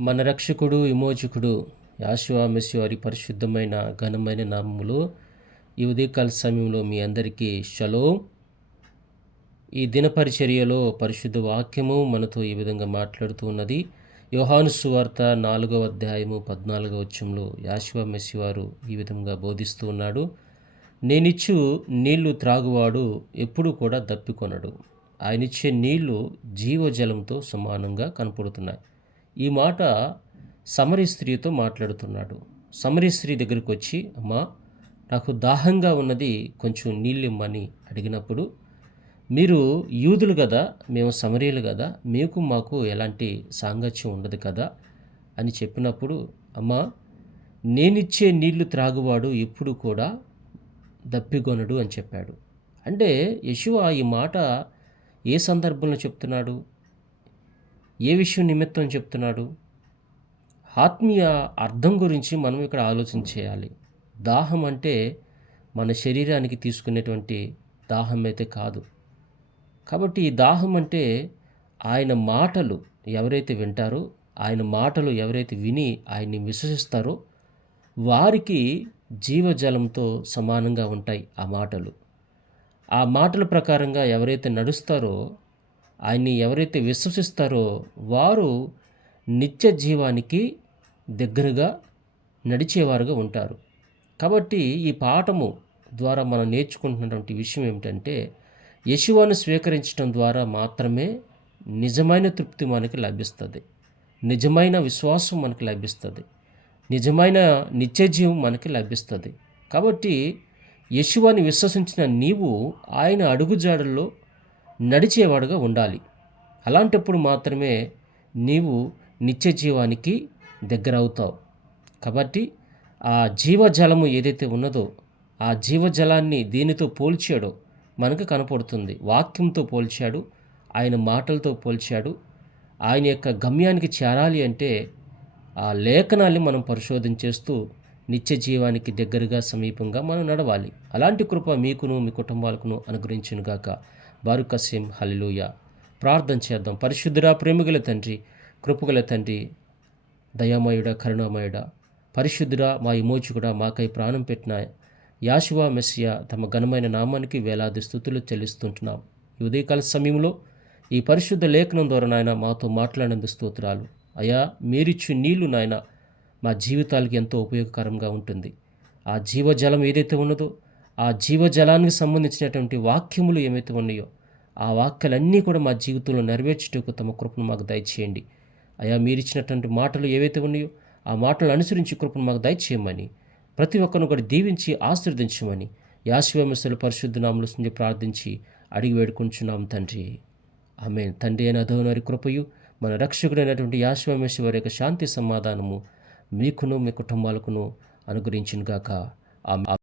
మన రక్షకుడు విమోచకుడు యాశువా వారి పరిశుద్ధమైన ఘనమైన నామములో ఈ ఉదయకాల సమయంలో మీ అందరికీ షలో. ఈ దినపరిచర్యలో పరిశుద్ధ వాక్యము మనతో ఈ విధంగా మాట్లాడుతూ ఉన్నది. యోహాను సువార్త నాలుగవ అధ్యాయము పద్నాలుగవ వచ్చంలో యాశువా మెస్సి వారు ఈ విధంగా బోధిస్తూ ఉన్నాడు. నేనిచ్చు నీళ్ళు త్రాగువాడు ఎప్పుడూ కూడా దప్పికొనడు. ఆయనిచ్చే నీళ్ళు జీవజలంతో సమానంగా కనపడుతున్నాయి. ఈ మాట సమరి స్త్రీతో మాట్లాడుతున్నాడు. సమరి స్త్రీ దగ్గరికి వచ్చి అమ్మా నాకు దాహంగా ఉన్నది కొంచెం నీళ్ళిమ్మని అడిగినప్పుడు మీరు యూదులు కదా మేము సమరీలు కదా మీకు మాకు ఎలాంటి సాంగత్యం ఉండదు కదా అని చెప్పినప్పుడు అమ్మా నేనిచ్చే నీళ్ళు త్రాగువాడు ఎప్పుడు కూడా దప్పిగొనడు అని చెప్పాడు. అంటే యశువ ఈ మాట ఏ సందర్భంలో చెప్తున్నాడు? ఏ విషయం నిమిత్తం చెప్తున్నాడు? ఆత్మీయ అర్థం గురించి మనం ఇక్కడ ఆలోచన చేయాలి. దాహం అంటే మన శరీరానికి తీసుకునేటువంటి దాహం అయితే కాదు. కాబట్టి ఈ దాహం అంటే ఆయన మాటలు ఎవరైతే వింటారో ఆయన మాటలు ఎవరైతే విని ఆయన్ని విశ్వసిస్తారో వారికి జీవజలంతో సమానంగా ఉంటాయి ఆ మాటలు. ఆ మాటల ప్రకారంగా ఎవరైతే నడుస్తారో ఆయన్ని ఎవరైతే విశ్వసిస్తారో వారు నిత్య జీవానికి దగ్గరగా నడిచేవారుగా ఉంటారు. కాబట్టి ఈ పాఠము ద్వారా మనం నేర్చుకుంటున్నటువంటి విషయం ఏమిటంటే యశువాను స్వీకరించడం ద్వారా మాత్రమే నిజమైన తృప్తి మనకి లభిస్తుంది. నిజమైన విశ్వాసం మనకి లభిస్తుంది. నిజమైన నిత్యజీవం మనకి లభిస్తుంది. కాబట్టి యశువాని విశ్వసించిన నీవు ఆయన అడుగుజాడల్లో నడిచేవాడుగా ఉండాలి. అలాంటప్పుడు మాత్రమే నీవు నిత్య జీవానికి దగ్గర అవుతావు కాబట్టి ఆ జీవజలము ఏదైతే ఉన్నదో ఆ జీవజలాన్ని దీనితో పోల్చాడో మనకు కనపడుతుంది. వాక్యంతో పోల్చాడు ఆయన మాటలతో పోల్చాడు ఆయన యొక్క గమ్యానికి చేరాలి అంటే ఆ లేఖనాల్ని మనం పరిశోధన చేస్తూ నిత్య జీవానికి దగ్గరగా సమీపంగా మనం నడవాలి. అలాంటి కృప మీకును మీ కుటుంబాలకును అనుగ్రహించునుగాక. బారుకసీం హలిలుయ ప్రార్థన చేద్దాం. పరిశుద్ధుడా ప్రేమిగల తండ్రి కృపగల తండ్రి దయామయుడ కరుణామయుడ. పరిశుద్ధుడా మా విమోచకుడా మాకై ప్రాణం పెట్టిన యాశువా మెస్సియా తమ ఘనమైన నామానికి వేలాది స్థుతులు చెల్లిస్తుంటున్నాం. ఈ ఉదయకాల సమయంలో ఈ పరిశుద్ధ లేఖనం ద్వారా నాయన మాతో మాట్లాడినందు స్తోత్రాలు. అయా మీరిచ్చు నీళ్ళు నాయన మా జీవితాలకి ఎంతో ఉపయోగకరంగా ఉంటుంది. ఆ జీవజలం ఏదైతే ఉన్నదో ఆ జీవజలానికి సంబంధించినటువంటి వాక్యములు ఏమైతే ఉన్నాయో ఆ వాక్యాలన్నీ కూడా మా జీవితంలో నెరవేర్చుటకు తమ కృపను మాకు దయచేయండి. అయా మీరిచ్చినటువంటి మాటలు ఏవైతే ఉన్నాయో ఆ మాటలను అనుసరించి కృపను మాకు దయచేయమని ప్రతి ఒక్కరిని కూడా దీవించి ఆశీర్వదించమని యాశివమసలు పరిశుద్ధనామలు ప్రార్థించి అడిగి వేడుకుంటున్నాం తండ్రి. ఆమె తండ్రి అయిన అధోనారి కృపయు మన రక్షకుడైనటువంటి యాశ్వమేశ్వరి వారి యొక్క శాంతి సమాధానము మీకును మీ కుటుంబాలకును అనుగ్రహించినగాక. ఆమె